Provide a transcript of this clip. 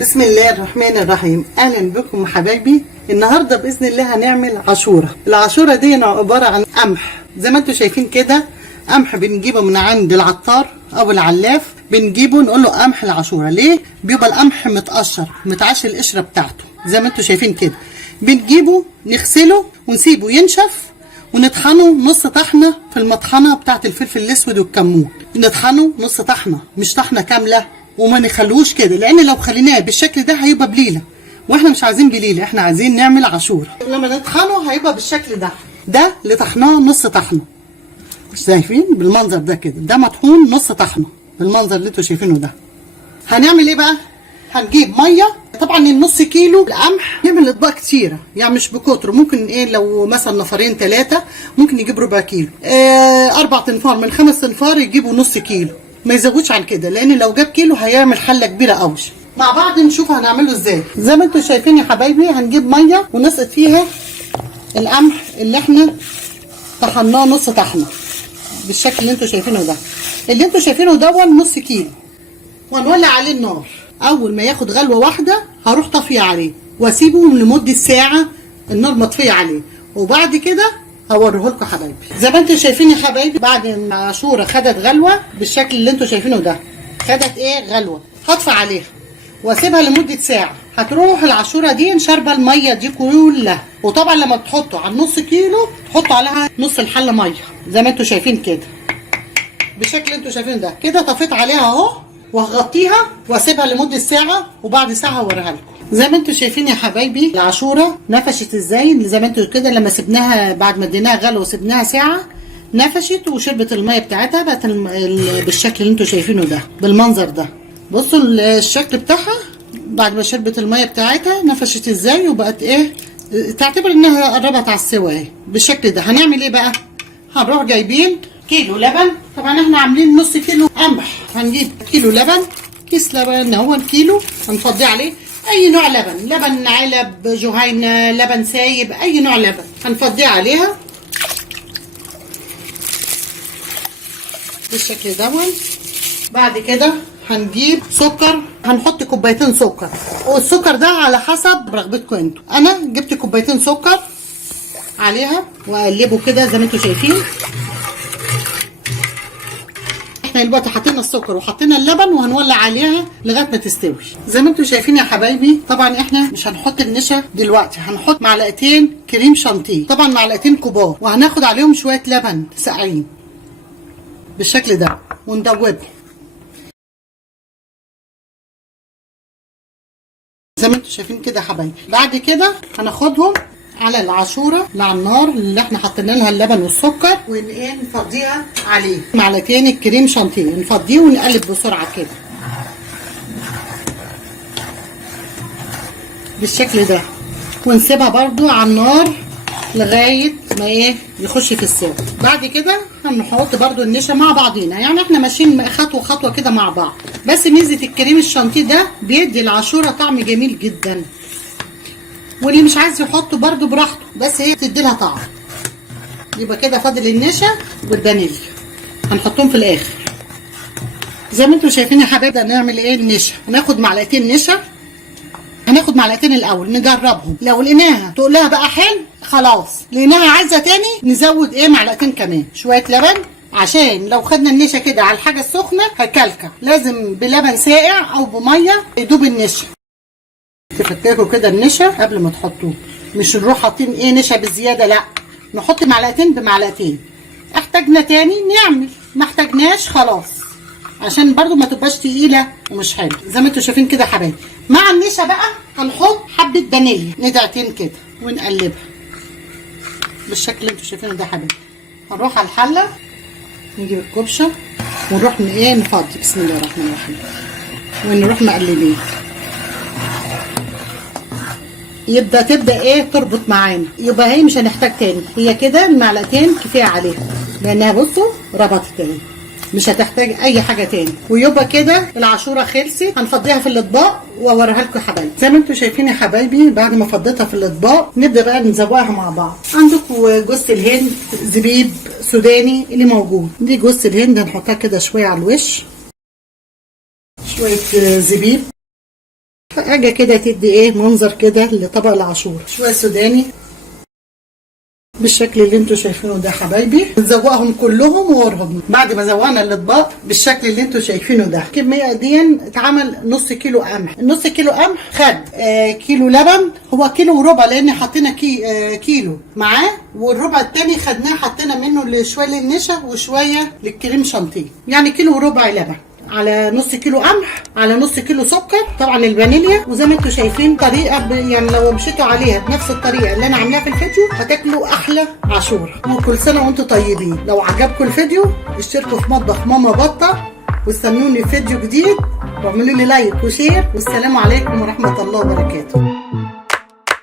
بسم الله الرحمن الرحيم. اهلا بكم حبايبي. النهارده باذن الله هنعمل عاشوره. العاشوره دي عباره عن قمح زي ما انتم شايفين كده. قمح بنجيبه من عند العطار او العلاف، بنجيبه نقول له قمح العاشوره. ليه؟ بيبقى القمح متقشر متعش القشره بتاعته زي ما انتم شايفين كده. بنجيبه نغسله ونسيبه ينشف ونطحنه نص طحنه في المطحنه بتاعه الفلفل الاسود والكمون. نطحنه نص طحنه مش طحنه كامله، وما نخلوش كده لان لو خليناه بالشكل ده هيبقى بليله، واحنا مش عايزين بليله، احنا عايزين نعمل عاشوره. لما نطحنه هيبقى بالشكل ده اللي طحناه نص طحنه. مش شايفين بالمنظر ده كده؟ ده مطحون نص طحنه بالمنظر اللي انتوا شايفينه ده. هنعمل ايه بقى؟ هنجيب ميه. طبعا النص كيلو القمح نعمل اطباق كتيره، يعني مش بكتر. ممكن ايه لو مثلا نفرين ثلاثه ممكن يجيب ربع كيلو. 4 تنفار من 5 تنفار يجيبوا نص كيلو، ما يزودش عن كده، لان لو جاب كيلو هيعمل حله كبيره قوي. مع بعض نشوف هنعمله ازاي. زي ما انتم شايفين يا حبايبي، هنجيب ميه ونسقط فيها القمح اللي احنا طحناه نص طحنه بالشكل اللي انتم شايفينه ده. اللي انتم شايفينه ده نص كيلو، وهنولع عليه النار. اول ما ياخد غلوه واحده هروح طافيه عليه واسيبه لمده ساعه النار مطفيه عليه، وبعد كده هوريه لكم حبايبي. زي ما انتم شايفين يا حبايبي، بعد ما العاشوره خدت غلوه بالشكل اللي انتم شايفينه ده، خدت ايه غلوه، هطفي عليها واسيبها لمده ساعه. هتروح العاشوره دي شاربه الميه دي كلها. وطبعا لما بتحطوا على النص كيلو تحطوا عليها نص الحله ميه زي ما انتم شايفين كده بالشكل اللي انتم شايفينه ده. كده طفيت عليها اهو، وهغطيها واسيبها لمده ساعه، وبعد ساعه هوريها لكم. زي ما انتم شايفين يا حبايبي العاشوره نفشت ازاي. زي ما انتم كده لما سبناها بعد ما اديناها غلوه وسبناها ساعه نفشت وشربت الميه بتاعتها، بقت بالشكل اللي انتم شايفينه ده بالمنظر ده. بصوا الشكل بتاعها بعد ما شربت الميه بتاعتها نفشت ازاي، وبقت ايه تعتبر انها قربت على السوا اهي بالشكل ده. هنعمل ايه بقى؟ هنروح جايبين كيلو لبن. طبعا احنا عاملين نص كيلو قمح، هنجيب كيلو لبن، كيس لبن اهو كيلو، هنفضيه عليه اي نوع لبن، لبن علب، جهينه، لبن سايب، اي نوع لبن هنفضيه عليها بالشكل ده. بعد كده هنجيب سكر، هنحط كوبايتين سكر، والسكر ده على حسب رغبتكم انتوا. انا جبت كوبايتين سكر عليها واقلبه كده زي ما انتوا شايفين. احنا دلوقتي حطينا السكر وحطينا اللبن وهنولع عليها لغايه ما تستوي زي ما انتم شايفين يا حبايبي. طبعا احنا مش هنحط النشا دلوقتي، هنحط معلقتين كريم شانتيه، طبعا معلقتين كبار، وهناخد عليهم شويه لبن ساقعين بالشكل ده وندوبهم زي ما انتم شايفين كده يا حبايبي. بعد كده هناخدهم على العاشوره اللي على النار اللي احنا حطينا لها اللبن والسكر، ونفضيها عليه معلقتين الكريم شانتيه، نفضيه ونقلب بسرعه كده بالشكل ده، ونسيبها برده على النار لغايه ما ايه يخش في السوا. بعد كده هنحط برده النشا مع بعضينا، يعني احنا ماشيين خطوه خطوه كده مع بعض. بس ميزه الكريم الشانتيه ده بيدي العاشوره طعم جميل جدا، واللي مش عايز يحطه برده براحته، بس هي بتدي لها طعم. يبقى كده فاضل النشا والفانيليا هنحطهم في الاخر زي ما انتم شايفين يا حبايبي. نعمل ايه؟ النشا هناخد معلقتين نشا، هناخد معلقتين الاول نجربهم، لو لقيناها تقولها بقى حلو خلاص، لقيناها عايزه تاني نزود ايه معلقتين كمان شويه لبن، عشان لو خدنا النشا كده على الحاجه السخنه هيكلكع. لازم بلبن ساقع او بميه يدوب النشا. تفككوا كده النشا قبل ما تحطوه، مش نروح حاطين ايه نشا بزياده، لا نحط معلقتين بمعلقتين. احتاجنا تاني نعمل، ما احتاجناش خلاص، عشان برضو ما تبقاش تقيله ومش حلو زي ما انتوا شايفين كده يا حبايبي. مع النشا بقى هنحط حبه فانيليا ندعتين كده ونقلبها بالشكل اللي انتوا شايفينه ده يا حبايبي. هنروح على الحله نجيب الكبشه ونروح ايه نفضي بسم الله الرحمن الرحيم، ونروح مقلبين. تبدا ايه تربط معانا، يبقى هي مش هنحتاج تاني، هي كده المعلقتين كفايه عليها لانها بصوا ربطت تاني، مش هتحتاج اي حاجه تاني. ويبقى كده العاشوره خلصت. هنفضيها في الاطباق واوريها لكم يا حبايبي. زي ما انتم شايفين يا حبايبي، بعد ما فضيتها في الاطباق نبدا بقى نزوقها مع بعض. عندكم جوز الهند، زبيب سوداني اللي موجود. دي جوز الهند هنحطها كده شويه على الوش، شويه زبيب حاجه كده تدي ايه منظر كده لطبق العاشوره. شويه سوداني بالشكل اللي انتوا شايفينه ده حبايبي، نزوقهم كلهم وورهم. بعد ما زوقنا الاطباق بالشكل اللي انتوا شايفينه ده، الكميه دي اتعمل نص كيلو قمح. النص كيلو قمح خد كيلو لبن، هو كيلو وربع لان حطينا كيلو معاه، والربع التاني خدناه حطينا منه شويه للنشا وشويه للكريم شانتيه، يعني كيلو وربع لبن على نص كيلو قمح على نص كيلو سكر، طبعا الفانيليا. وزي ما انتوا شايفين طريقه يعني لو مشيتوا عليها بنفس الطريقه اللي انا عاملاها في الفيديو هتاكلوا احلى عاشوره. وكل سنه وانتم طيبين. لو عجبكم الفيديو اشتركوا في مطبخ ماما بطه واستنوني في فيديو جديد، واعملوا لي لايك وشير، والسلام عليكم ورحمه الله وبركاته.